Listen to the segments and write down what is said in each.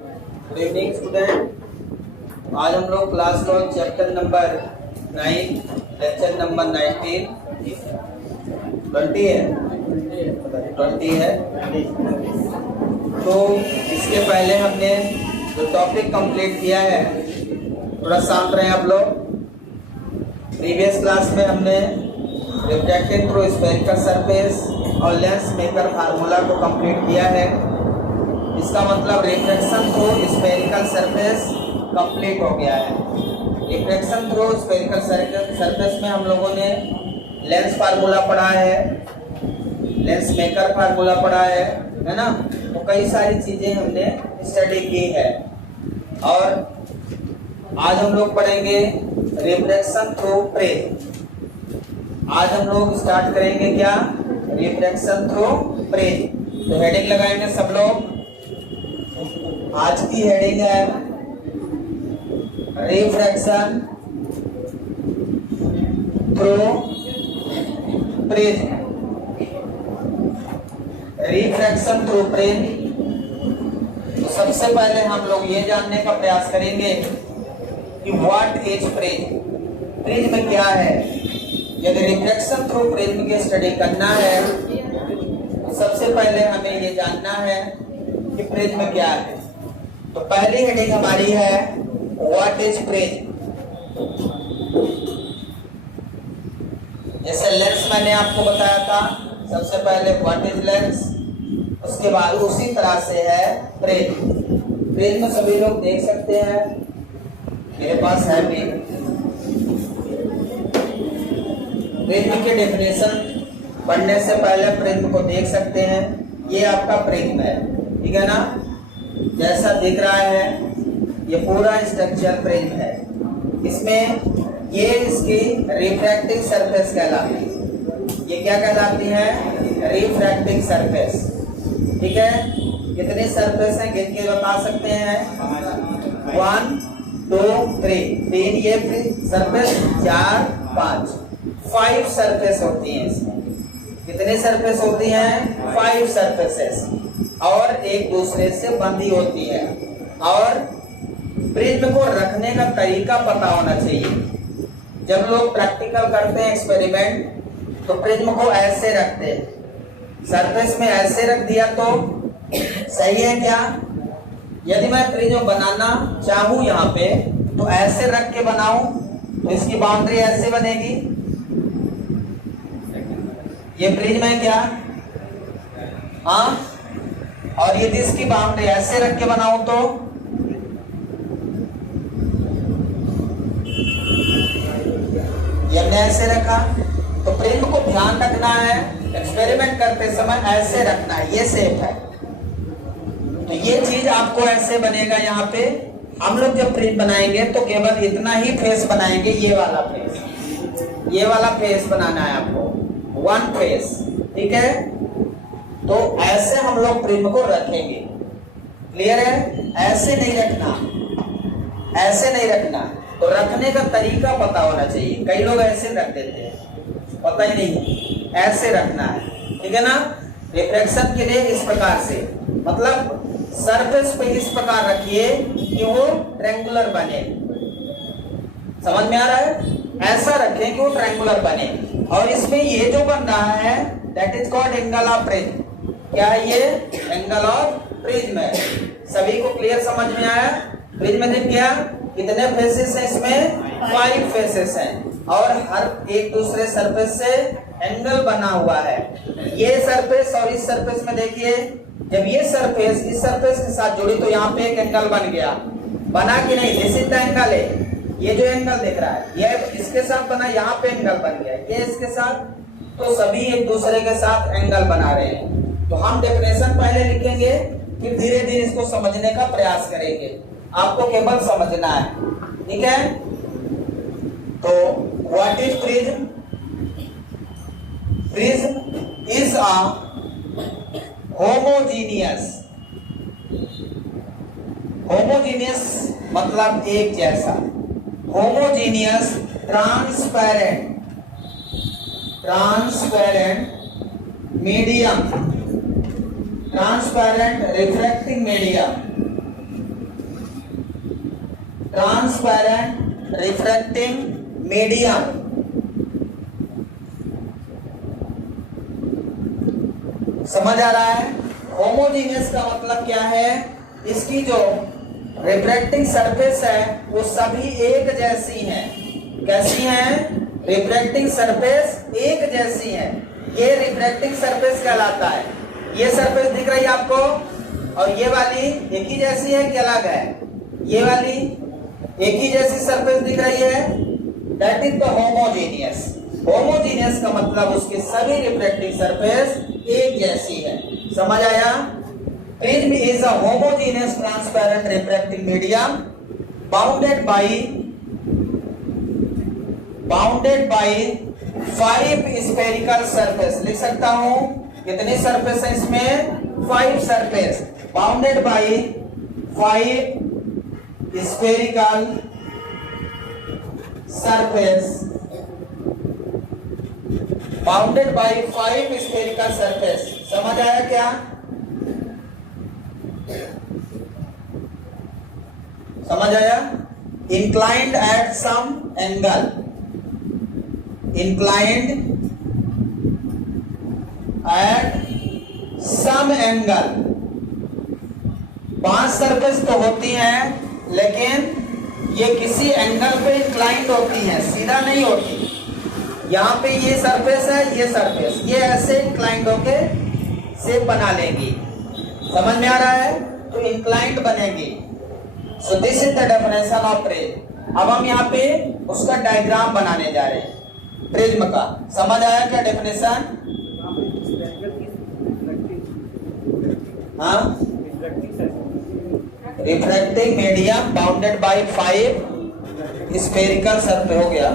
Good evening student. आज हम लोग class 12 chapter number 9 lecture number 19 20 है। तो इसके पहले हमने जो टॉपिक कंप्लीट किया है, थोड़ा शांत रहे आप लोग। प्रीवियस क्लास में हमने रिफ्रैक्टेड थ्रू स्फेरिकल सरफेस और लेंस मेकर फार्मूला को कंप्लीट किया है। इसका मतलब refraction through spherical surface complete हो गया है। रिफ्रैक्शन थ्रू स्फेरिकल सरफेस में हम लोगों ने लेंस फार्मूला पढ़ा है, लेंस मेकर फार्मूला पढ़ा है ना। तो कई सारी चीजें हमने स्टडी की है और आज हम लोग पढ़ेंगे रिफ्रैक्शन थ्रू प्रिज्म। आज हम लोग स्टार्ट करेंगे क्या, रिफ्रैक्शन थ्रू प्रिज्म। तो हेडिंग लगाएंगे सब लोग। आज की हेडिंग है refraction through prism. Refraction through prism. तो सबसे पहले हम लोग ये जानने का प्रयास करेंगे कि व्हाट इज प्रिज्म, प्रिज्म क्या है। यदि रिफ्रैक्शन थ्रू प्रिज्म की स्टडी करना है तो सबसे पहले हमें ये जानना है कि प्रिज्म क्या है। तो पहली हेडिंग हमारी है व्हाट इज प्रिज्म। जैसे लेंस मैंने आपको बताया था, सबसे पहले व्हाट इज लेंस, उसके बाद उसी तरह से है प्रिज्म। प्रिज्म सभी लोग देख सकते हैं, मेरे पास है भी। प्रिज्म की डेफिनेशन पढ़ने से पहले प्रिज्म को देख सकते हैं। ये आपका प्रिज्म है, ठीक है ना। जैसा दिख रहा है ये पूरा स्ट्रक्चर प्रिज्म है। इसमें ये इसकी रिफ्रैक्टिंग सरफेस कहलाती है। ये क्या कहलाती है, रिफ्रैक्टिंग सरफेस, ठीक है। कितने सरफेस हैं गिन के बता सकते हैं, 1 2 3 ये सरफेस, 4 5 5 सरफेस होती हैं इसमें। कितने सरफेस होती हैं, 5 सरफेसेस, और एक दूसरे से बंधी होती है। और प्रिज्म को रखने का तरीका पता होना चाहिए। जब लोग प्रैक्टिकल करते हैं एक्सपेरिमेंट तो प्रिज्म को ऐसे रखते हैं, सरफेस में ऐसे रख दिया तो सही है क्या। यदि मैं प्रिज्म बनाना चाहूं यहाँ पे तो ऐसे रख के बनाऊं तो इसकी बाउंड्री ऐसे बनेगी। ये प्रिज्म है क्या, हाँ। और यदि इसकी बाउंड्री ऐसे रख के बनाऊं तो ये हमने ऐसे रखा। तो प्रिज्म को ध्यान रखना है, एक्सपेरिमेंट करते समय ऐसे रखना है, ये शेप है। तो ये चीज आपको ऐसे बनेगा। यहाँ पे हम लोग जब प्रिज्म बनाएंगे तो केवल इतना ही फेस बनाएंगे, ये वाला फेस, ये वाला फेस बनाना है आपको, 1 फेस, ठीक है। तो ऐसे हम लोग प्रिज्म को रखेंगे, क्लियर है। ऐसे नहीं रखना, ऐसे नहीं रखना। तो रखने का तरीका पता होना चाहिए। कई लोग ऐसे रख देते हैं, पता ही नहीं, ऐसे रखना है, ठीक है ना। रिफ्रैक्शन के लिए इस प्रकार से, मतलब सरफेस पे इस प्रकार रखिए कि वो ट्रायंगुलर बने। समझ में आ रहा है, ऐसा रखें कि वो ट्रायंगुलर बने। और इसमें ये जो बन रहा है that is called angle of prism. क्या है ये, एंगल ऑफ प्रिज्म है। सभी को क्लियर समझ में आया। प्रिज्म ने क्या, कितने फेसेस हैं इसमें, 5 फेसेस हैं, और हर एक दूसरे सरफेस से एंगल बना हुआ है। ये सरफेस और इस सरफेस में देखिए, जब ये सरफेस इस सरफेस के साथ जुड़ी तो यहाँ पे एक एंगल बन गया, बना कि नहीं। दिस इज द एंगल है, ये जो एंगल दिख रहा है ये इसके साथ बना, यहाँ पे एंगल बन गया, ये इसके साथ। तो सभी एक दूसरे के साथ एंगल बना रहे हैं। तो हम डेफिनेशन पहले लिखेंगे, फिर धीरे धीरे इसको समझने का प्रयास करेंगे। आपको केवल समझना है, ठीक है। तो what is prism, prism is a homogeneous, homogeneous मतलब एक जैसा, homogeneous transparent, transparent medium, transparent refracting medium, transparent refracting medium. समझ आ रहा है? होमोजीनियस का मतलब क्या है? इसकी जो रिफ्रैक्टिंग सरफेस है वो सभी एक जैसी हैं। कैसी हैं? रिफ्रैक्टिंग सरफेस एक जैसी है। ये रिफ्रैक्टिंग सरफेस कहलाता है। ये सरफेस दिख रही है आपको, और ये वाली एक ही जैसी है कि अलग है? ये वाली एक ही जैसी सरफेस दिख रही है, that is the homogeneous. Homogeneous का मतलब उसकी सभी रिफ्रैक्टिंग सरफेस एक जैसी है। समझ आया? Prism is a homogeneous transparent refracting medium bounded by 5 spherical surface. लिख सकता हूं कितनी सरफेस है इसमें? 5 surface. Bounded by 5 spherical surface. Bounded by 5 spherical surface. समझ आया क्या? समझ आया? Inclined at some angle. Inclined at some angle. 5 surface तो होती हैं, लेकिन ये किसी एंगल पे इंक्लाइंड होती हैं, सीधा नहीं होती। यहाँ पे ये सरफेस है, ये सरफेस, ये ऐसे इंक्लाइंड होके शेप बना लेंगी। समझ में आ रहा है? तो इंक्लाइंड बनेगी। सो this is the definition of prism. अब हम यहाँ पे उसका डायग्राम बनाने जा रहे हैं प्रिज्म का। समझ आया क्या डेफिनेशन? हाँ, refracting medium bounded by 5 spherical surface. हो गया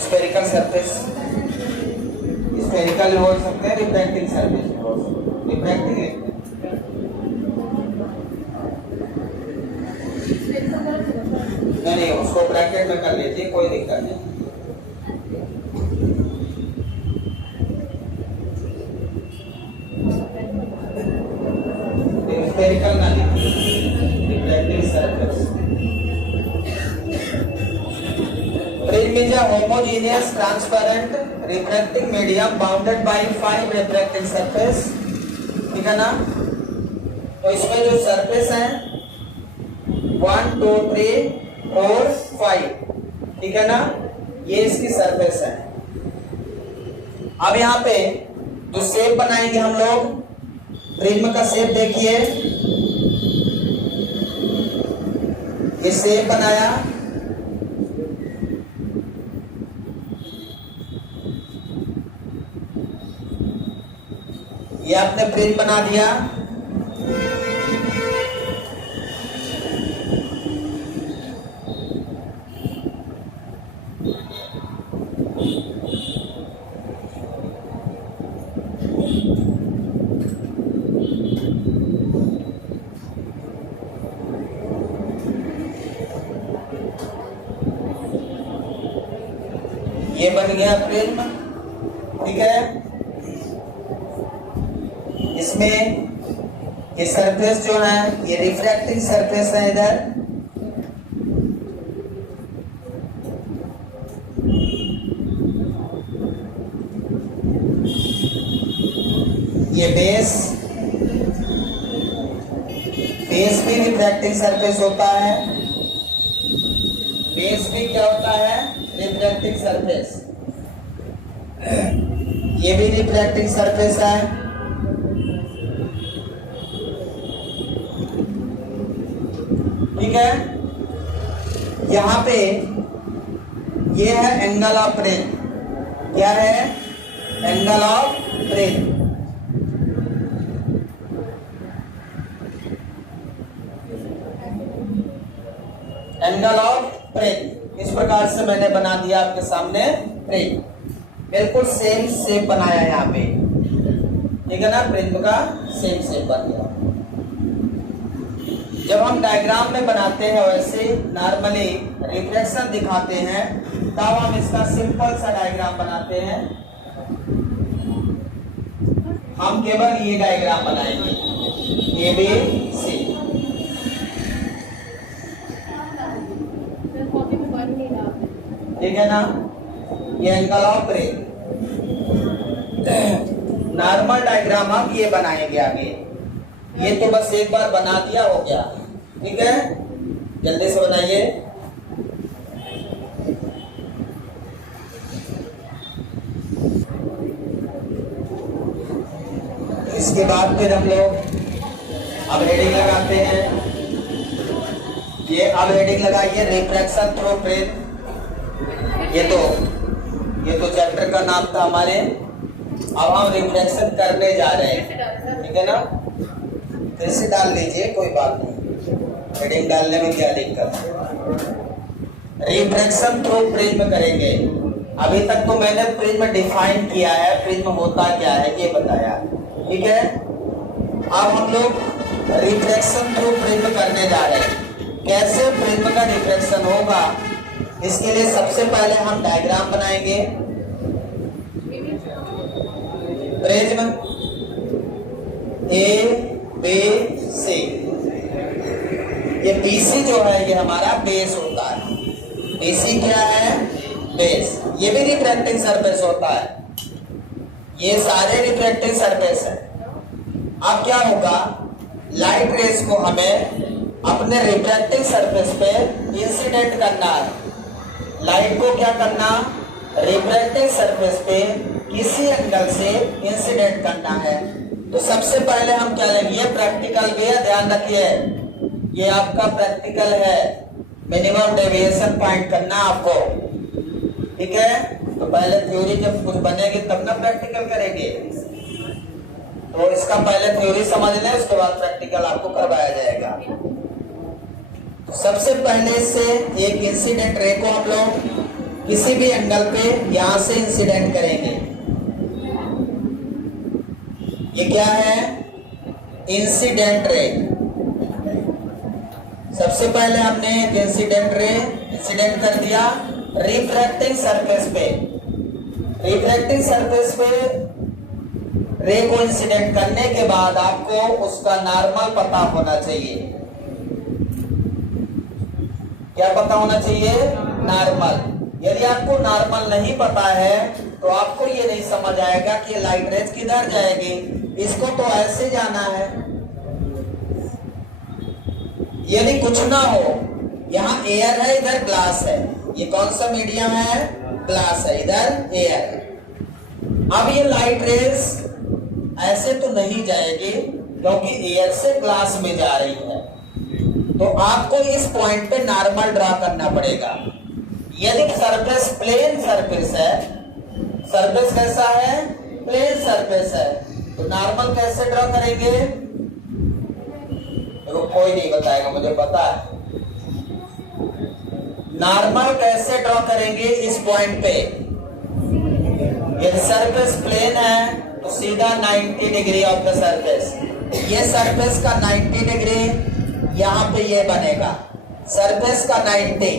स्फेरिकल सरफेस। स्फेरिकल बोल सकते हैं, रिफ्रैक्टिंग सरफेस रिफ्रैक्टिंग। नहीं, उसको ब्रैकेट में कर लीजिए, कोई दिक्कत नहीं। स्फेरिकल ना लिखिए, refracting surface. Prism is a homogeneous transparent refracting medium bounded by 5 refracting surface. ठीक है ना? तो इसमें जो सरफेस है 1 2 3 4 5, ठीक है ना? ये इसकी सरफेस है। अब यहाँ पे जो शेप बनाएंगे हम लोग, प्रिज्म का शेप देखिए, ये शेप बनाया। ये आपने प्रिज्म बना दिया। ये बन गया प्रिज्म। ठीक है? इसमें ये सरफेस जो है ये रिफ्रैक्टिंग सरफेस है। इधर ये बेस भी रिफ्रैक्टिंग सरफेस होता है। बेस भी क्या होता है? Refracting surface. ये भी रिफ्रैक्टिंग सरफेस है। ठीक है? यहां पे ये है एंगल ऑफ प्रिज्म। क्या है? Angle of prism. Angle of prism इस प्रकार से मैंने बना दिया आपके सामने प्रिज्म। बिल्कुल सेम शेप बनाया यहाँ पे। ठीक है ना? प्रिज्म का सेम शेप बन गया। जब हम डायग्राम में बनाते हैं, वैसे नॉर्मली रिफ्लेक्शन दिखाते हैं, तब हम इसका सिंपल सा डायग्राम बनाते हैं। हम केवल ये डायग्राम बनाएंगे, ए बी सी। ठीक है ना, ये एंगल ऑफ रे। नॉर्मल डायग्राम हम ये बनाएंगे आगे, ये तो बस एक बार बना दिया हो गया। ठीक है, जल्दी से बनाइए। इसके बाद फिर हम लोग अब हेडिंग लगाते हैं। ये अब हेडिंग लगाइए, रिफ्रैक्शन थ्रू प्रिज्म। ये तो चैप्टर का नाम था हमारे। अब हम रिफ्रैक्शन करने जा रहे हैं, ठीक है ना। फिर से डाल लीजिए, कोई बात नहीं, हेडिंग डालने में क्या दिक्कत है। रिफ्रैक्शन थ्रू प्रिज्म करेंगे। अभी तक तो मैंने प्रिज्म डिफाइन किया है, प्रिज्म होता क्या है ये बताया, ठीक है। अब हम लोग रिफ्रैक्शन थ्रू प्रिज्म करने जा रहे हैं। कैसे प्रिज्म का रिफ्रैक्शन होगा, इसके लिए सबसे पहले हम डायग्राम बनाएंगे। प्रिज्म ए बी सी, ये BC जो है ये हमारा बेस होता है। BC क्या है, बेस। ये भी रिफ्रैक्टिंग सरफेस होता है, ये सारे रिफ्रैक्टिंग सरफेस है। अब क्या होगा, लाइट रेस को हमें अपने रिफ्रैक्टिंग सरफेस पे इंसिडेंट करना है। लाइट को क्या करना, रिफ्रैक्टिंग सरफेस पे किसी एंगल से इंसिडेंट करना है। तो सबसे पहले हम क्या लेंगे, ये प्रैक्टिकल भी है, ध्यान रखिए, ये आपका प्रैक्टिकल है। मिनिमम डेविएशन पॉइंट करना आपको, ठीक है। तो पहले थ्योरी जब कुछ बनेगी तब ना प्रैक्टिकल करेंगे, तो इसका पहले थ्योरी समझ लें, उसके बाद प्रैक्टिकल आपको करवाया जाएगा। तो सबसे पहले से एक इंसिडेंट रे को हम लोग किसी भी एंगल पे यहां से इंसिडेंट करेंगे। ये क्या है, इंसिडेंट रे। सबसे पहले हमने एक इंसिडेंट रे इंसिडेंट कर दिया रिफ्रैक्टिंग सरफेस पे। रिफ्रैक्टिंग सरफेस पे रे को इंसिडेंट करने के बाद आपको उसका नॉर्मल पता होना चाहिए। क्या पता होना चाहिए, नॉर्मल। यदि आपको नॉर्मल नहीं पता है तो आपको ये नहीं समझ आएगा कि लाइट रेज किधर जाएगी, इसको तो ऐसे जाना है। यदि कुछ ना हो, यहाँ एयर है, इधर ग्लास है, ये कौन सा मीडियम है, ग्लास है, इधर एयर है। अब ये लाइट रेज ऐसे तो नहीं जाएगी क्योंकि एयर से ग्लास में जा रही है, तो आपको इस पॉइंट पे नॉर्मल ड्रा करना पड़ेगा। यदि सरफेस प्लेन सरफेस है, सरफेस कैसा है, प्लेन सरफेस है, तो नॉर्मल कैसे ड्रा करेंगे, तो कोई नहीं बताएगा, मुझे पता है। नॉर्मल कैसे ड्रा करेंगे, इस पॉइंट पे यदि सरफेस प्लेन है तो सीधा 90 डिग्री ऑफ द सरफेस, ये सरफेस का 90 डिग्री यहां पे ये बनेगा, सरफेस का 90,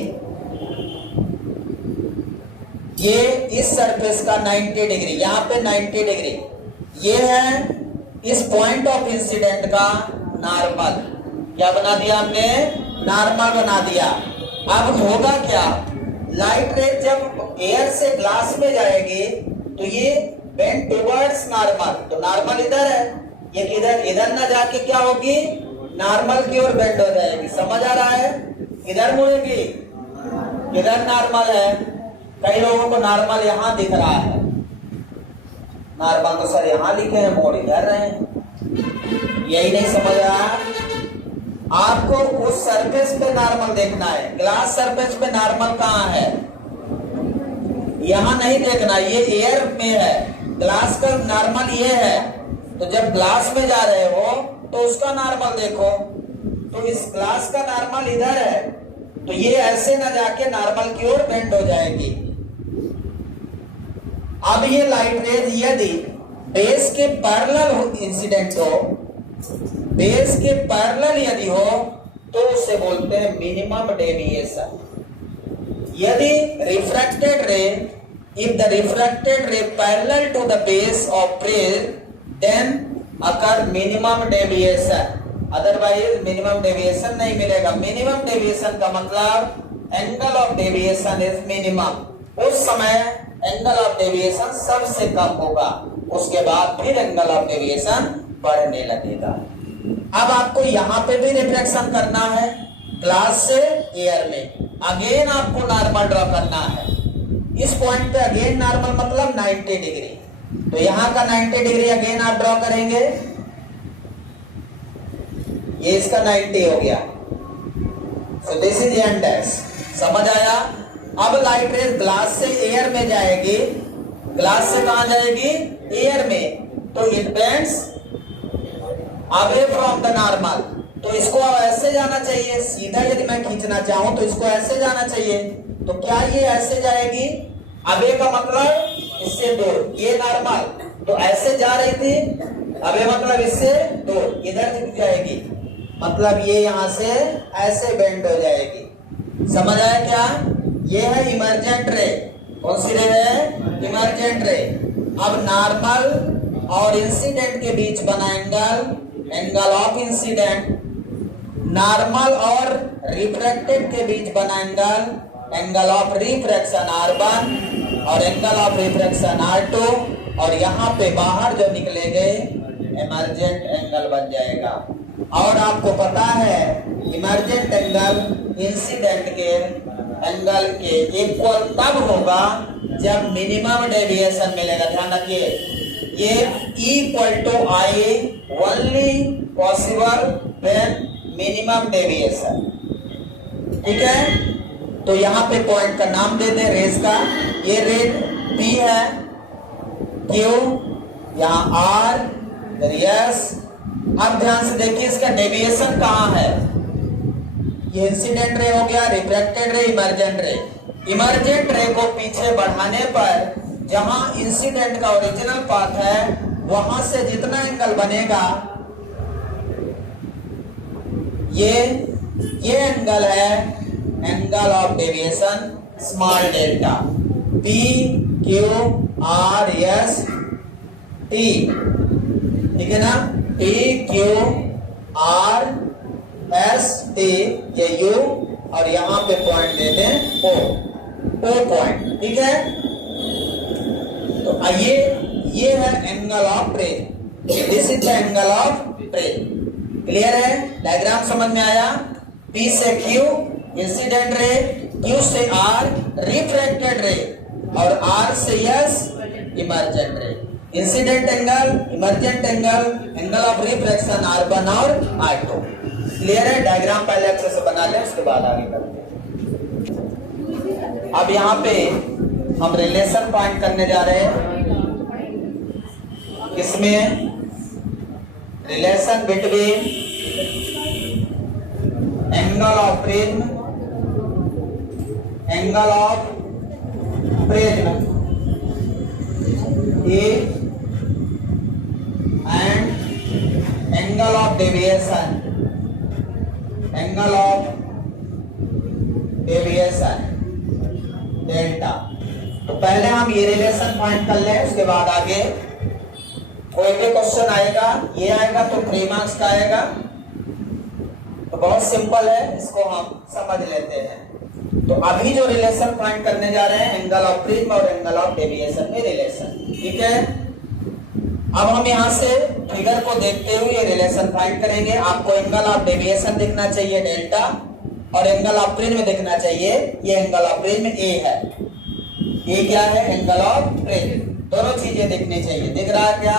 ये इस सरफेस का 90 डिग्री, यहां पे 90 डिग्री, ये है इस पॉइंट ऑफ इंसिडेंट का नॉर्मल। क्या बना दिया हमने, नॉर्मल बना दिया। अब होगा क्या, लाइट रे जब एयर से ग्लास में जाएगी तो ये बेंड टुवर्ड्स नॉर्मल, तो नॉर्मल इधर है, ये किधर, इधर ना जाके क्या होगी, नॉर्मल की ओर बेंड हो जाएगी। समझ आ रहा है, इधर मुड़ेगी, इधर नॉर्मल है। कई लोगों को नॉर्मल यहां दिख रहा है, नॉर्मल तो सर यहां लिखे हैं, मोड़ इधर है, यही नहीं समझ रहा। आपको उस सरफेस पे नॉर्मल देखना है, ग्लास सरफेस पे नॉर्मल कहां है, यहां नहीं देखना, ये एयर में है, ग्लास का नॉर्मल ये है। तो जब ग्लास में जा रहे हो तो उसका नॉर्मल देखो, तो इस ग्लास का नॉर्मल इधर है, तो ये ऐसे ना जाके नॉर्मल की ओर बेंड हो जाएगी। अब ये लाइट रेज यदि बेस के पैरेलल इंसिडेंट हो, बेस के पैरेलल यदि हो तो उसे बोलते हैं मिनिमम डेविएशन। यदि रिफ्रैक्टेड रे, if the refracted ray parallel to the base of prism, then occur minimum deviation, otherwise minimum deviation नहीं मिलेगा। minimum deviation का मतलब angle of deviation is minimum, उस समय एंगल ऑफ डेविएशन सबसे कम होगा, उसके बाद फिर एंगल ऑफ डेविएशन बढ़ने लगेगा। अब आपको यहां पे भी रिफ्लेक्शन करना है ग्लास से एयर में, अगेन आपको नॉर्मल ड्रॉ करना है। इस पॉइंट पे अगेन नॉर्मल मतलब 90 डिग्री, तो यहां का 90 डिग्री अगेन आप ड्रॉ करेंगे, ये इसका 90 हो गया। So this is an dash, समझ आया। अब लाइट रेज ग्लास से एयर में जाएगी, ग्लास से कहां जाएगी, एयर में, तो it bends away from the normal, तो इसको ऐसे जाना चाहिए सीधा। यदि मैं खींचना चाहूं तो इसको ऐसे जाना चाहिए, तो क्या ये ऐसे जाएगी, अवे का मतलब इससे दूर, ये नॉर्मल तो ऐसे जा रही थी, अवे मतलब इससे दूर, इधर झुक जाएगी, मतलब ये यहां से ऐसे बेंड हो जाएगी। समझ आया क्या? ये है इमर्जेंट रे। कौन सी रे है? इमर्जेंट रे। अब नॉर्मल और इंसिडेंट के बीच बना angle, angle of incident, normal और रिफ्रैक्टेड के बीच बना angle, angle of refraction R1 और एंगल ऑफ रिफ्रैक्शन R2, और यहाँ पे बाहर जो निकलेंगे इमर्जेंट एंगल बन जाएगा। और आपको पता है इमर्जेंट एंगल इंसिडेंट के एंगल के इक्वल तब होगा जब मिनिमम डेविएशन मिलेगा। ध्यान रखिए, ये equal to I only possible when minimum deviation. ठीक है, तो यहाँ पे पॉइंट का नाम दे दें रेस का, ये रेड P है, Q, यहाँ R, S। अब ध्यान से देखिए इसका डेविएशन कहाँ है, ये इंसिडेंट रे हो गया, रिफ्रैक्टेड रे, इमर्जेंट रे। इमर्जेंट रे को पीछे बढ़ाने पर जहां इंसिडेंट का ओरिजिनल पाथ है वहां से जितना एंगल बनेगा, ये एंगल है angle of deviation small delta, P Q R S T। ठीक है ना, P Q R S T, ये U, और यहां पे पॉइंट देते हैं O पॉइंट। ठीक है, तो आइए, ये है angle of PRAN, this is the angle of PRAN. Clear है? डायग्राम समझ में आया? P से Q इंसिडेंट रे, Q से R रिफ्रैक्टेड रे, और R से S इमर्जेंट रे। Incident angle, emergent angle, angle of refraction R1 और R2। क्लियर है? डायग्राम पहले अच्छे से बना लें, उसके बाद आगे करते हैं। अब यहाँ पे हम रिलेशन फाइंड करने जा रहे हैं, किसमें? Relation between angle of prism, angle of prism A and angle of deviation, angle of deviation delta. तो पहले हम ये रिलेशन फाइंड कर लें, उसके बाद आगे कोई भी क्वेश्चन आएगा, ये आएगा तो 3 मार्क्स का आएगा, तो बहुत सिंपल है, इसको हम समझ लेते हैं। तो अभी जो रिलेशन फाइंड करने जा रहे हैं एंगल ऑफ प्रिज्म और एंगल ऑफ डेविएशन में रिलेशन। ठीक है, अब हम यहाँ से फिगर को देखते हुए रिलेशन फाइंड करेंगे। आपको एंगल ऑफ डेविएशन दिखना चाहिए डेल्टा, और एंगल ऑफ प्रिज्म दिखना चाहिए, ये एंगल ऑफ प्रिज्म ए है, ये क्या है? Angle of prism. दोनों चीजें दिखनी चाहिए, दिख रहा है क्या?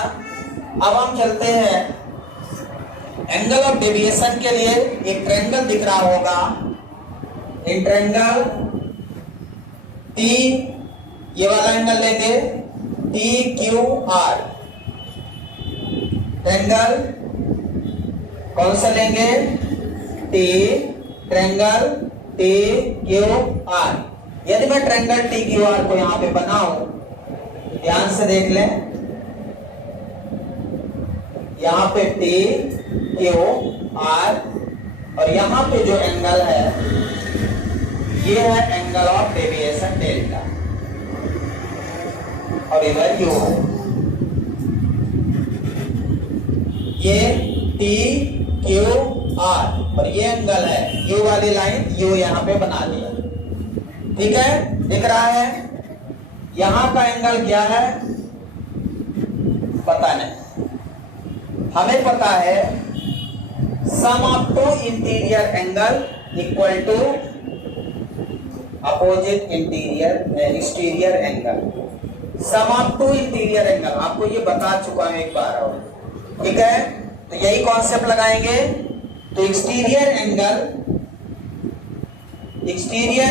अब हम चलते हैं एंगल ऑफ डेविएशन के लिए, एक ट्रायंगल दिख रहा होगा, एक ट्रायंगल T, ये वाला एंगल लेंगे TQR। ट्रायंगल कौन सा लेंगे? T, triangle TQR। यदि मैं ट्रायंगल TQR को यहां पे बनाऊं, ध्यान से देख लें, यहां पे TQR, और यहां पे जो एंगल है ये है एंगल ऑफ डेविएशन डेल्टा, और इधर U है, ये TQR, और ये एंगल है U वाली लाइन, U यहां पे बना दिया। ठीक है, दिख रहा है? यहां का एंगल क्या है पता नहीं, हमें पता है sum of two interior angle equal to opposite interior exterior angle. Sum of two interior angle आपको ये बता चुका हूं एक बार और, ठीक है। तो यही कॉन्सेप्ट लगाएंगे। तो एक्सटीरियर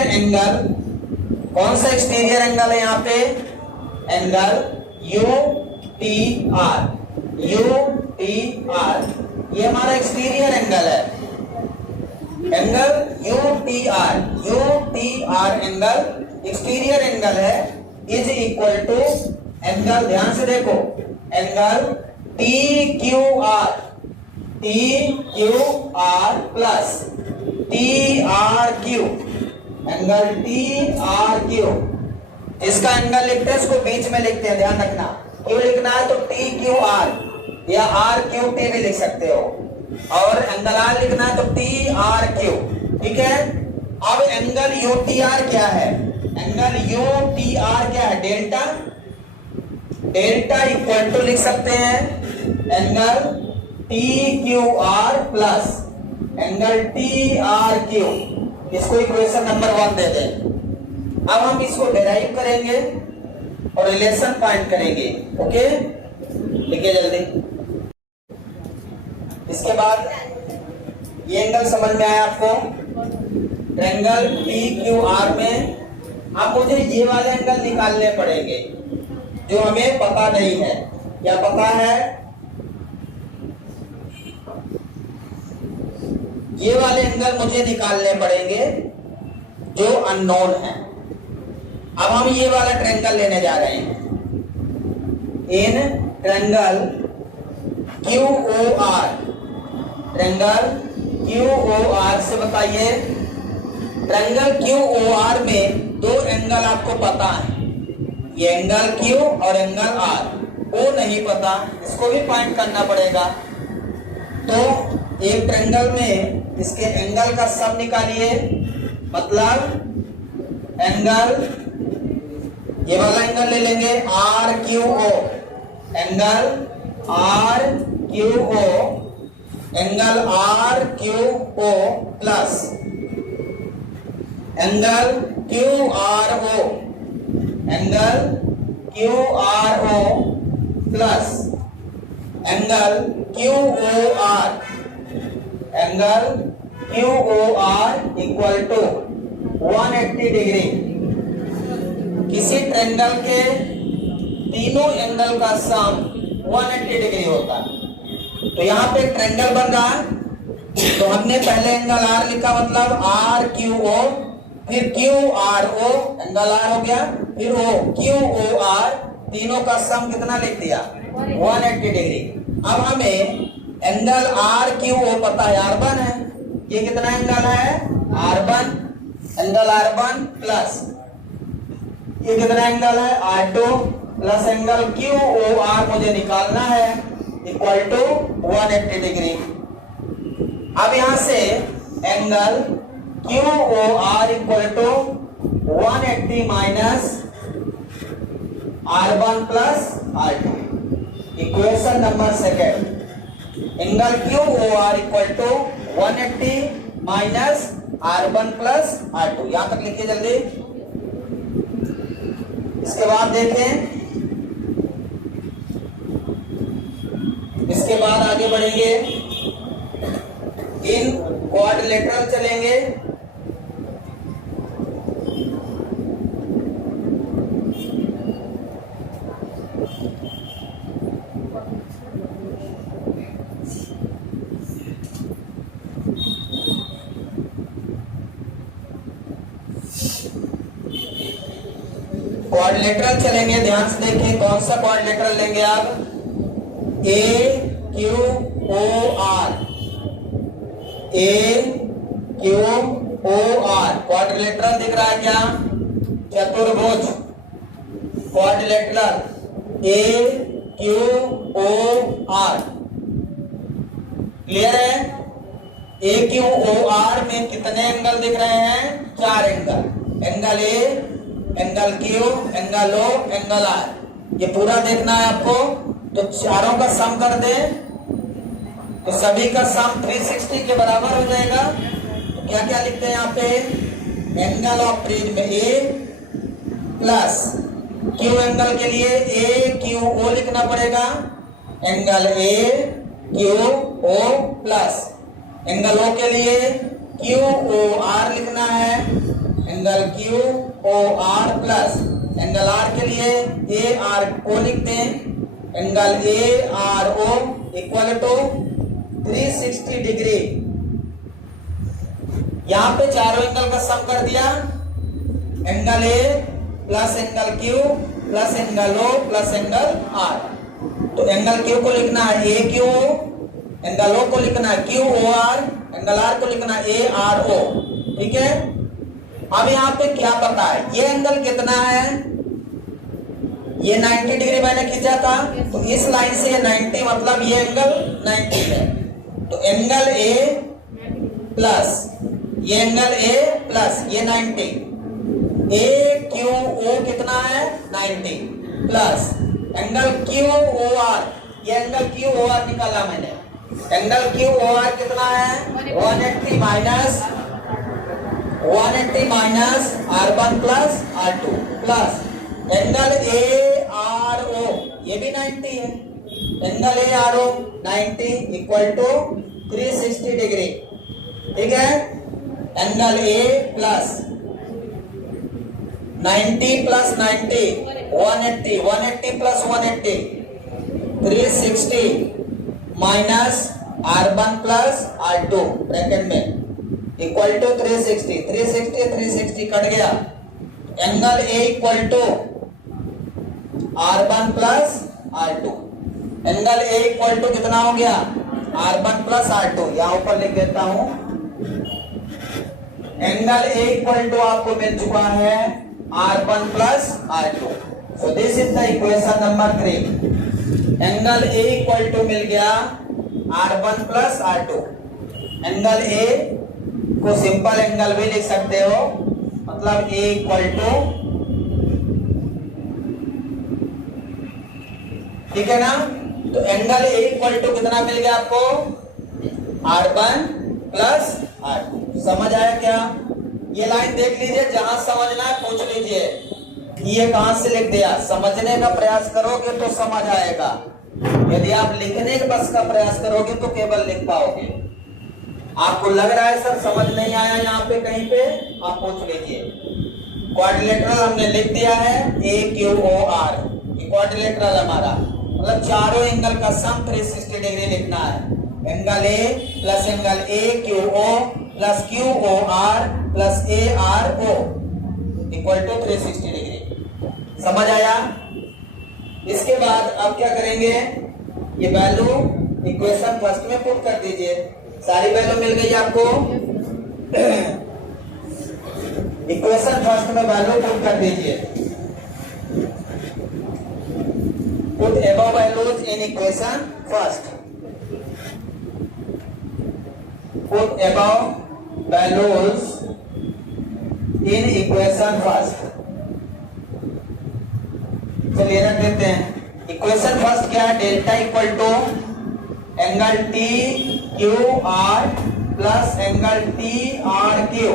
एंगल कौन सा एक्सटीरियर एंगल है यहाँ पे, एंगल UTR, ये हमारा एक्सटीरियर एंगल है, angle UTR angle exterior angle है, इज इक्वल टू एंगल, ध्यान से देखो, angle TQR plus TRQ, angle TRQ। इसका एंगल लिखते हैं, इसको बीच में लिखते हैं, ध्यान रखना। क्यों लिखना है तो TQR या RQT भी लिख सकते हो, और एंगल R लिखना है तो TRQ, ठीक है। अब एंगल UTR क्या है, एंगल UTR क्या है, डेल्टा इक्वल टू लिख सकते हैं angle TQR plus angle TRQ। इसको इक्वेशन नंबर 1 दे दें। अब हम इसको डेराइव करेंगे और रिलेशन फाइंड करेंगे, ओके, लिखिए जल्दी। इसके बाद ये एंगल समझ में आया आपको, ट्रायंगल TQR में अब मुझे ये वाले एंगल निकालने पड़ेंगे जो हमें पता नहीं है। क्या पता है, ये वाले एंगल मुझे निकालने पड़ेंगे जो अननोन है। अब हम ये वाला ट्रायंगल लेने जा रहे हैं, in triangle QOR, triangle QOR से बताइए, ट्रायंगल QOR में दो एंगल आपको पता है, ये एंगल Q और एंगल R, वो नहीं पता, इसको भी फाइंड करना पड़ेगा। तो एक ट्रायंगल में इसके एंगल का सम निकालिए, मतलब एंगल, ये वाला एंगल ले लेंगे RQO, angle RQO, angle RQO plus angle QRO, angle QRO plus angle QOR, angle QOR equal to 180 degree. किसी ट्रायंगल के तीनों एंगल का सम 180 डिग्री होता है। तो यहाँ पे ट्रायंगल बन रहा है, तो हमने पहले एंगल R लिखा, मतलब RQO, फिर QRO, एंगल R हो गया, फिर O QOR, तीनों का सम कितना लिख दिया 180 डिग्री। अब हमें एंगल RQO पता है, R1 है, ये कितना एंगल है R1, एंगल R1 प्लस ये कितना एंगल है R2 प्लस एंगल QOR मुझे निकालना है इक्वल टू 180 डिग्री। अब यहां से angle QOR equal to 180 minus R1 plus R2, equation number second. Angle QOR equal to 180 minus R1 plus R2, यहां तक लिखिए जल्दी। इसके बाद देखें, इसके बाद आगे बढ़ेंगे, इन क्वाड्रिलेटरल चलेंगे। क्वाड्रिलेटरल चलेंगे, ध्यान से देखिए कौन सा क्वाड्रिलेटरल लेंगे आप, AQOR, AQOR क्वाड्रिलेटरल दिख रहा है क्या, चतुर्भुज क्वाड्रिलेटरल AQOR, क्लियर है। AQOR में कितने एंगल दिख रहे हैं, 4 angle, angle A, angle Q, angle O, angle R, ये पूरा देखना है आपको। तो चारों का सम कर दे तो सभी का सम 360 के बराबर हो जाएगा। तो क्या क्या लिखते हैं यहाँ पे, angle of prism A plus Q angle के लिए ए क्यू ओ लिखना पड़ेगा, angle A Q O plus angle O के लिए क्यू ओ आर लिखना है, angle Q O R plus angle R के लिए ए आर ओ लिखते हैं, angle A R O equal to 360 degree. यहां पे चारों एंगल का सम कर दिया, angle A plus angle Q plus angle O plus angle R. तो एंगल क्यू को लिखना है ए क्यू ओ, एंगल ओ को लिखना है Q O R, angle R को लिखना है ए आर ओ। ठीक है, अब यहाँ पे क्या पता है, ये एंगल कितना है, ये 90 डिग्री मैंने खींचा था, तो इस लाइन से ये 90 मतलब ये एंगल 90 है। तो एंगल ए प्लस ये एंगल ए प्लस ये 90, ए क्यू ओ कितना है 90 plus angle Q O R, ये एंगल क्यू ओ आर निकाला मैंने, एंगल क्यू ओ आर कितना है 180 minus R1 plus R2 plus angle A R O, ये भी 90 है, angle A R O 90 equal to 360 degree. ठीक है, angle A plus 90 plus 90 180, 180 plus 180 360 minus R1 plus R2 bracket में इक्वल टू 360, 360 कट गया, angle A equal to R1 plus R2, angle A equal to कितना हो गया R1 plus R2, यहां ऊपर लिख देता हूं, एंगल ए इक्वल टू आपको मिल चुका है R1 plus R2। So this is the equation number 3। Angle A equal to मिल गया R1 प्लस R2। एंगल ए को सिंपल एंगल भी लिख सकते हो, मतलब ए इक्वल टू, ठीक है ना। तो एंगल ए इक्वल टू कितना मिल गया आपको R1 प्लस R2। समझ आया क्या, ये लाइन देख लीजिए, जहां समझना है पूछ लीजिए, ये कहां से लिख दिया, समझने का प्रयास करोगे तो समझ आएगा, यदि आप लिखने के बस का प्रयास करोगे तो केवल लिख पाओगे। आपको लग रहा है सर समझ नहीं आया यहाँ पे कहीं पे, आप पूछ लीजिए। क्वाड्रिलेटरल हमने लिख दिया है ए क्यू ओ आर, क्वाड्रिलेटरल हमारा मतलब चारों एंगल का सम 360 डिग्री लिखना है, angle A plus angle A Q O plus Q O R plus A R O equal to 360 degree. समझ आया। इसके बाद अब क्या करेंगे, ये वैल्यू इक्वेशन फर्स्ट में पुट कर दीजिए, सारी वैल्यू मिल गई आपको, इक्वेशन फर्स्ट में वैल्यू पुट कर दीजिए, put above values in equation first, put above values in equation first। चलिए रख देते हैं, इक्वेशन फर्स्ट क्या है, delta equal to angle T Q R plus angle T R Q.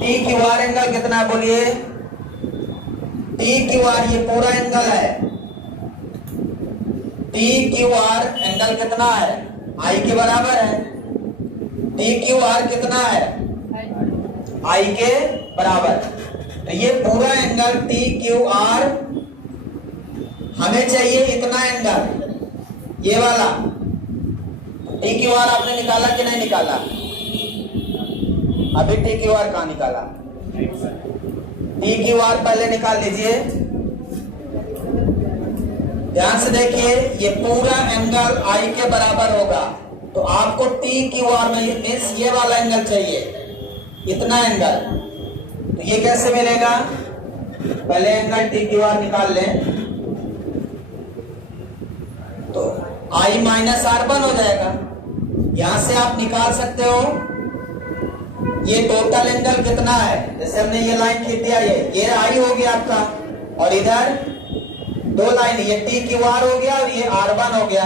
T Q R angle कितना है बोलिए, टी क्यू आर ये पूरा एंगल है, टी क्यू आर एंगल कितना है आई के बराबर है, टी क्यू आर कितना है आई के बराबर। तो ये पूरा एंगल टी क्यू आर हमें चाहिए इतना एंगल, ये वाला टी क्यू आर आपने निकाला कि नहीं निकाला, अभी टी क्यू आर कहां निकाला, टी क्यू आर पहले निकाल लीजिए, ध्यान से देखिए, ये पूरा एंगल आई के बराबर होगा, तो आपको टी क्यू आर में मीन्स ये वाला एंगल चाहिए, इतना एंगल। तो ये कैसे मिलेगा, पहले एंगल टी क्यू आर निकाल लें, तो आई माइनस R1 हो जाएगा, यहां से आप निकाल सकते हो ये टोटल एंगल कितना है, जैसे हमने ये लाइन खींच दिया, ये आई हो गया आपका, और इधर दो लाइन, ये टी क्यू आर हो गया और ये R1 हो गया,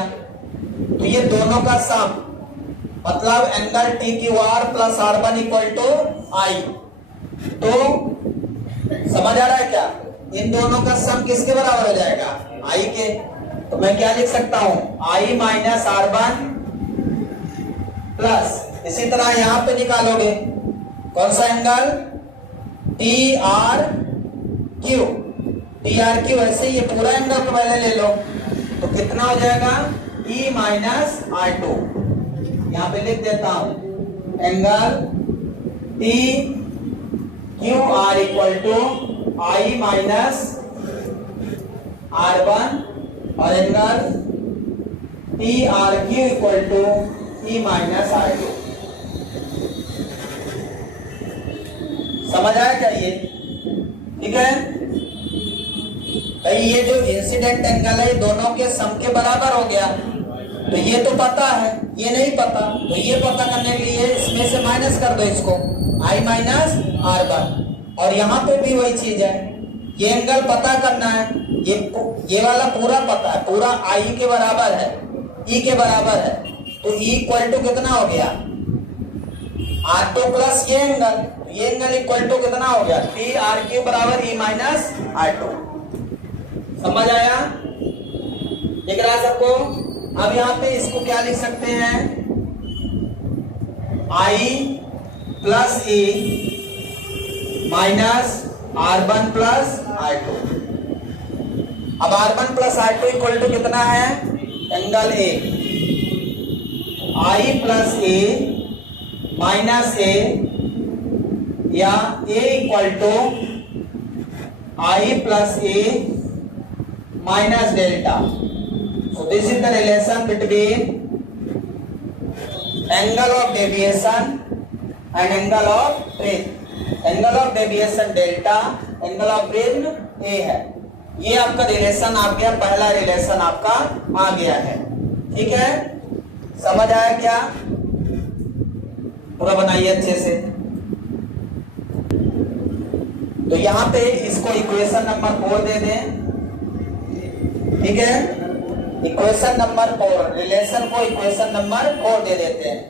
तो ये दोनों का सम मतलब angle T Q R plus R1 equal to I. तो समझ आ रहा है क्या, इन दोनों का सम किसके बराबर हो जाएगा, आई के। तो मैं क्या लिख सकता हूं, आई माइनस R1 प्लस, इसी तरह यहां पे निकालोगे कौन सा एंगल, टी आर क्यू, ऐसे ये पूरा एंगल को पहले ले लो, तो कितना हो जाएगा, E माइनस R2। यहां पे लिख देता हूं angle T Q R equal to I minus R1 और angle T R Q equal to E minus R2। समझ आया क्या ये, ठीक है भाई। ये जो इंसिडेंट एंगल है दोनों के सम के बराबर हो गया, तो ये तो पता है, ये नहीं पता, तो ये पता करने के लिए इसमें से माइनस कर दो इसको, I माइनस R1। और यहाँ पे भी वही चीज है, ये एंगल पता करना है, ये वाला पूरा पता है, पूरा I के बराबर है, E के बराबर है, तो E इक्वल टू कितना हो गया, R2 प्लस ये एंगल इक्वल टू कितना हो गया, टी आर क्यू बराबर E माइनस R2। समझ आया, दिख रहा है सबको। अब यहां पे इसको क्या लिख सकते हैं, I plus E minus R1 plus R2। अब R1 plus R2 equal to कितना है, angle A, I plus A minus A या A equal to I plus A minus delta. So this is the relation between angle of deviation and angle of bridge. Angle of deviation delta, angle of bridge A है। ये आपका relation आ गया, पहला relation आपका आ गया है, ठीक है। समझ आया क्या, पूरा बनाइए अच्छे से। तो यहां पे इसको इक्वेशन नंबर 4 दे दें, ठीक है। इक्वेशन नंबर 4, रिलेशन को इक्वेशन नंबर 4 दे देते हैं।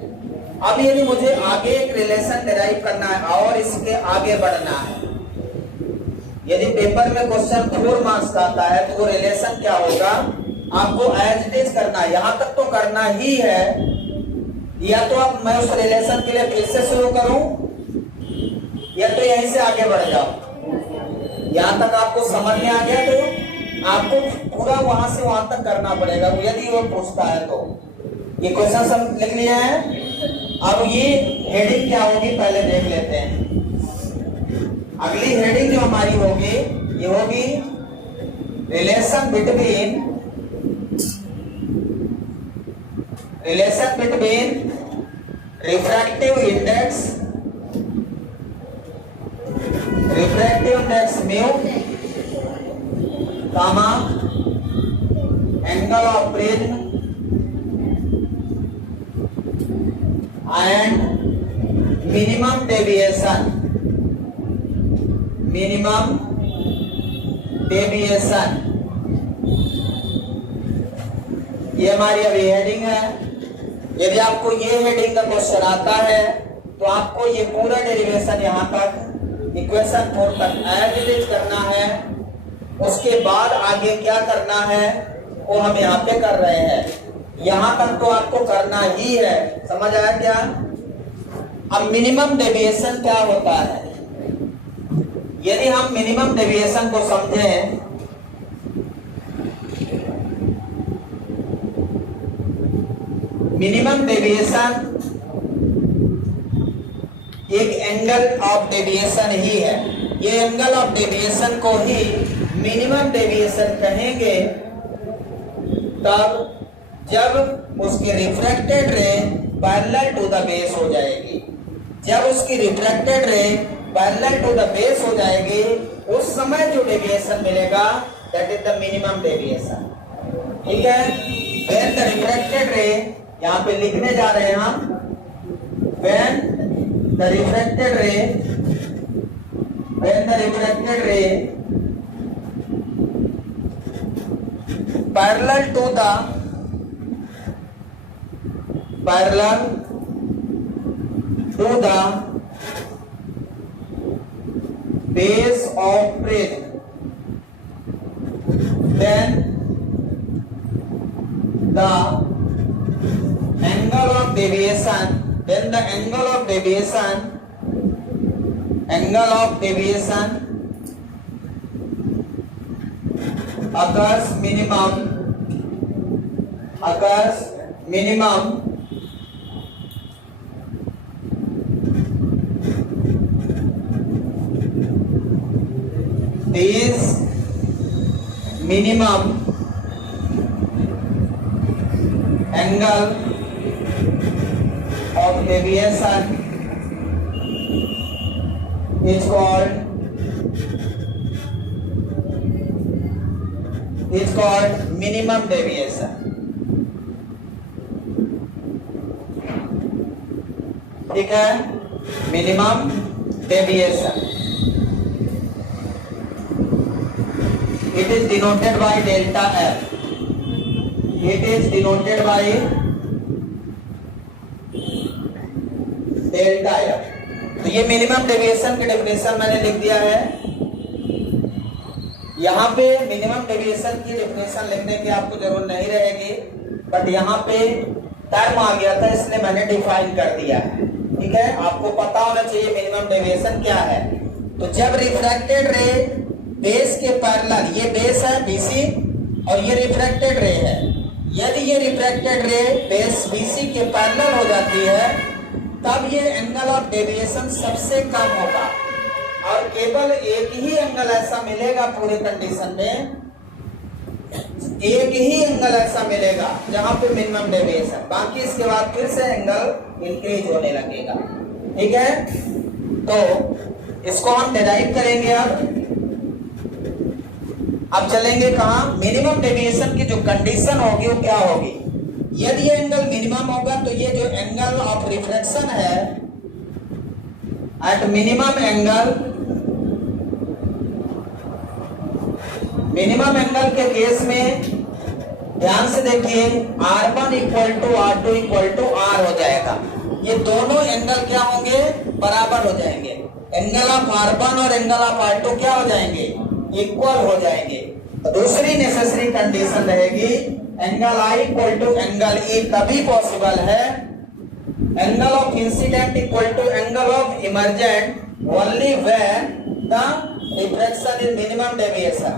अब यदि मुझे आगे एक रिलेशन डिराइव करना है और इसके आगे बढ़ना है, यदि पेपर में क्वेश्चन 4 मार्क्स का आता है, तो वो रिलेशन क्या होगा, आपको एज इट इज करना है, यहां तक तो करना ही है, या तो आप मैं उस रिलेशन के लिए फिर से शुरू करूं, या तो यहीं से आगे बढ़ जाओ। यहां तक आपको समझ में आ गया तो आपको पूरा वहां से वहां तक करना पड़ेगा, यदि वो पूछता है तो। ये क्वेश्चन सब लिख लिया है। अब ये हेडिंग क्या होगी पहले देख लेते हैं। अगली हेडिंग जो हमारी होगी, ये होगी relation between refractive index mu comma angle of prism and minimum deviation ये हमारी अभी हेडिंग है। यदि आपको ये हेडिंग का क्वेश्चन आता है तो आपको ये पूरा डेरिवेशन यहाँ तक इक्वेशन 4 तक एज इट इज करना है। उसके बाद आगे क्या करना है वो हम यहाँ पे कर रहे हैं। यहाँ तक तो आपको करना ही है, समझ आया क्या। अब मिनिमम डेविएशन क्या होता है, यदि हम मिनिमम डेविएशन को समझें, मिनिमम डेविएशन एक एंगल ऑफ डेविएशन ही है। ये एंगल ऑफ डेविएशन को ही मिनिमम डेविएशन कहेंगे तब जब उसकी refracted ray parallel to the base हो जाएगी। जब उसकी refracted ray parallel to the base हो जाएगी, उस समय जो डेविएशन मिलेगा that is the minimum deviation. ठीक है, व्हेन द रिफ्रैक्टेड रे, यहाँ पे लिखने जा रहे हैं हम, when the refracted ray, when the refracted ray parallel to the base of prism, then the angle of deviation occurs minimum this minimum angle of deviation is called minimum deviation. ठीक है, minimum deviation. It is denoted by delta F. तो ये minimum deviation की definition मैंने लिख दिया है. यहाँ पे मिनिमम डेविएशन की डेफिनेशन लिखने की आपको जरूरत नहीं रहेगी, बट यहाँ पे टर्म आ गया था इसलिए मैंने डिफाइन कर दिया है. ठीक है, आपको पता होना चाहिए मिनिमम डेविएशन क्या है. तो जब रिफ्रैक्टेड रे बेस के पैरेलल, ये बेस है बीसी और ये रिफ्रैक्टेड रे है, यदि ये रिफ्रैक्टेड रे बेस बीसी के पैरेलल हो जाती है तब ये एंगल ऑफ डेविएशन सबसे कम होगा. और केवल एक ही एंगल ऐसा मिलेगा पूरे कंडीशन में, एक ही एंगल ऐसा मिलेगा जहां पे मिनिमम डेविएशन, बाकी इसके बाद फिर से एंगल इंक्रीज होने लगेगा. ठीक है, तो इसको हम डिराइव करेंगे. अब चलेंगे कहां, मिनिमम डेविएशन की जो कंडीशन होगी वो क्या होगी. यदि ये एंगल मिनिमम होगा तो ये जो एंगल ऑफ रिफ्रैक्शन है एट मिनिमम एंगल के केस में ध्यान से देखिए R1 equal to R2 equal to R हो जाएगा. ये दोनों एंगल क्या होंगे, बराबर हो जाएंगे. एंगल ऑफ R1 और एंगल ऑफ R2 क्या हो जाएंगे, इक्वल हो जाएंगे. दूसरी नेसेसरी कंडीशन रहेगी angle I equal to angle E तभी पॉसिबल है angle of incident equal to angle of emergent only when the refraction is minimum deviation.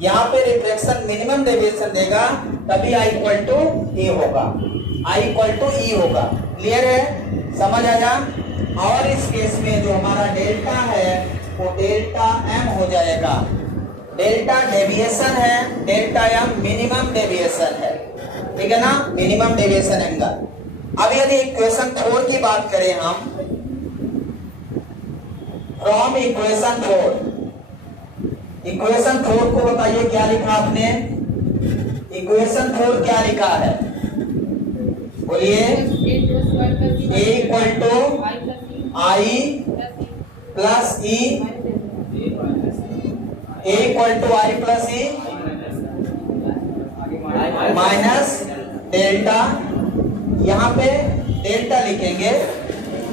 यहाँ पे रिफ्रैक्शन मिनिमम डेविएशन देगा तभी I इक्वल टू E होगा. Clear है, समझ आया. और इस केस में जो हमारा डेल्टा है वो डेल्टा M हो जाएगा. डेल्टा डेविएशन है, डेल्टा M मिनिमम डेविएशन है. ठीक है ना, मिनिमम डेविएशन एंगल. अब यदि इक्वेशन 4 की बात करें हम, फ्रॉम इक्वेशन 4 को बताइए क्या लिखा आपने. इक्वेशन 4 क्या लिखा है, बोलिए. A equal to I plus E, A equal to I plus E minus delta. यहाँ पे डेल्टा लिखेंगे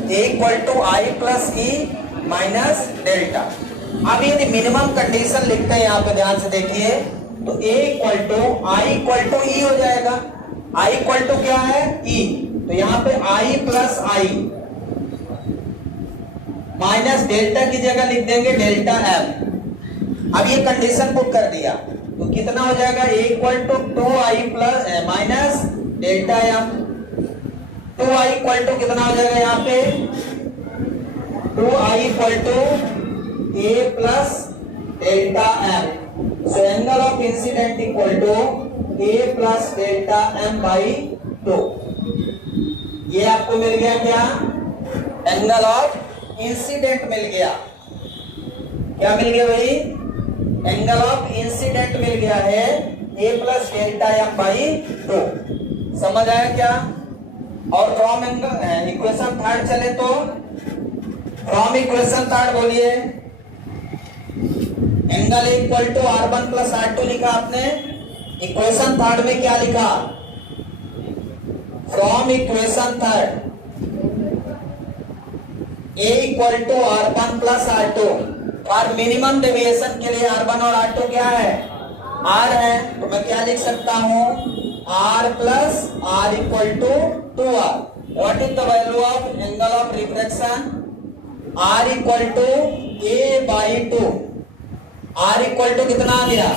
A equal to I plus E minus delta. अब यदि मिनिमम कंडीशन लिखते हैं यहाँ पे ध्यान से देखिए तो A equal to I equal to E हो जाएगा. I इक्वल टू क्या है, E. तो यहाँ पे I plus I minus delta की जगह लिख देंगे डेल्टा M. अब ये कंडीशन पुट कर दिया तो कितना हो जाएगा, A equal to 2I plus minus delta M. 2I equal to कितना हो जाएगा यहाँ पे, 2I equal to A plus delta M. So angle of incident equal to A plus delta M by 2. ये आपको मिल गया क्या, एंगल ऑफ इंसिडेंट मिल गया. क्या मिल गया भाई, एंगल ऑफ इंसिडेंट मिल गया है A plus delta M by 2. समझ आया क्या. और फ्रॉम एंगल इक्वेशन 3 चले तो फ्रॉम इक्वेशन थर्ड बोलिए, angle equal to R1 plus R2 लिखा आपने। इक्वेशन थर्ड में क्या लिखा? From equation third A equal to R1 plus R2। और मिनिमम डेविएशन के लिए R1 और R2 क्या है? R है। तो मैं क्या लिख सकता हूं? R plus R equal to 2R। What is the value of angle of refraction? R equal to A by 2। R equal to कितना आ गया?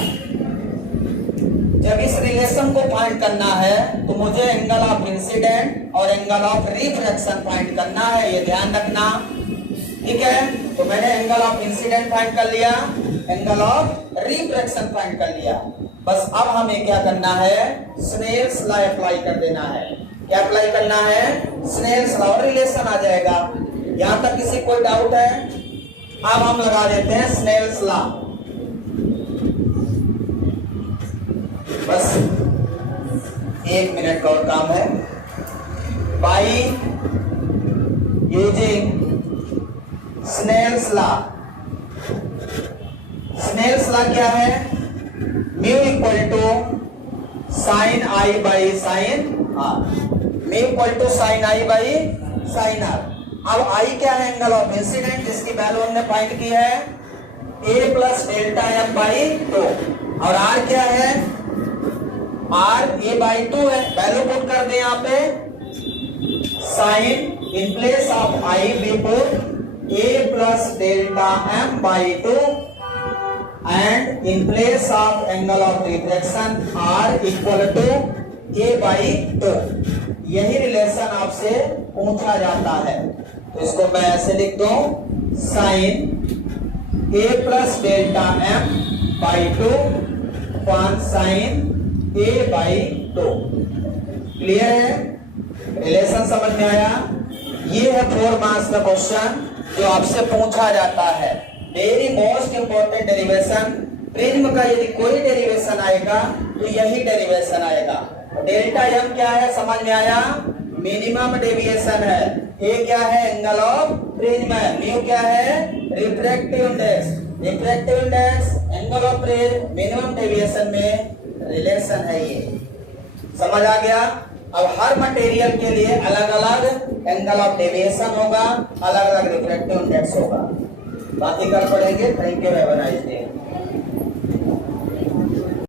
जब इस रिलेशन को फाइंड करना है तो मुझे एंगल ऑफ इंसिडेंट और एंगल ऑफ रिफ्रैक्शन फाइंड करना है, ये ध्यान रखना, ठीक है। तो मैंने एंगल ऑफ इंसिडेंट फाइंड कर लिया, एंगल ऑफ रिफ्रैक्शन फाइंड कर लिया। बस अब हमें क्या करना है? स्नेल्स लॉ अप्लाई कर देना है। क्या अप्लाई करना है? स्नेल्स लॉ, और रिलेशन आ जाएगा। यहां तक किसी कोई डाउट है? अब हम लगा देते हैं स्नेल्स लॉ। बस 1 मिनट का और काम है। By using Snell's law. Snell's law क्या है? Mu equal to sine I by sine R. Mu equal to sine I by sine R. अब आई क्या है? एंगल ऑफ इंसिडेंट, जिसकी वैल्यू हमने फाइंड की है a plus delta M by 2। और आर क्या है? आर a बाई 2 है। वैल्यू पुट कर दे यहाँ पे। Sine in place of I we put a plus delta M by 2 and in place of angle of refraction r equal to a by 2। यही relation आपसे पूछा जाता है, तो इसको मैं ऐसे लिख दूं, sine a plus delta M by 2 upon sine a by 2। Clear है? रिलेशन समझ में आया? ये है 4 मार्क्स का क्वेश्चन जो आपसे पूछा जाता है। Very most important derivation. Prism का यदि कोई डेरिवेशन आएगा तो यही डेरिवेशन आएगा। डेल्टा एम क्या है? समझ में आया? मिनिमम डेविएशन है। ए क्या है? एंगल ऑफ प्रिज्म है। म्यू क्या है? Refractive index. Refractive index, angle of prism, minimum deviation में रिलेशन है ये। समझ आ गया? अब हर मटेरियल के लिए अलग अलग एंगल ऑफ डेविएशन होगा, अलग अलग रिफ्रैक्टिव इंडेक्स होगा। बाकी कल पढ़ेंगे। Thank you, have a nice day.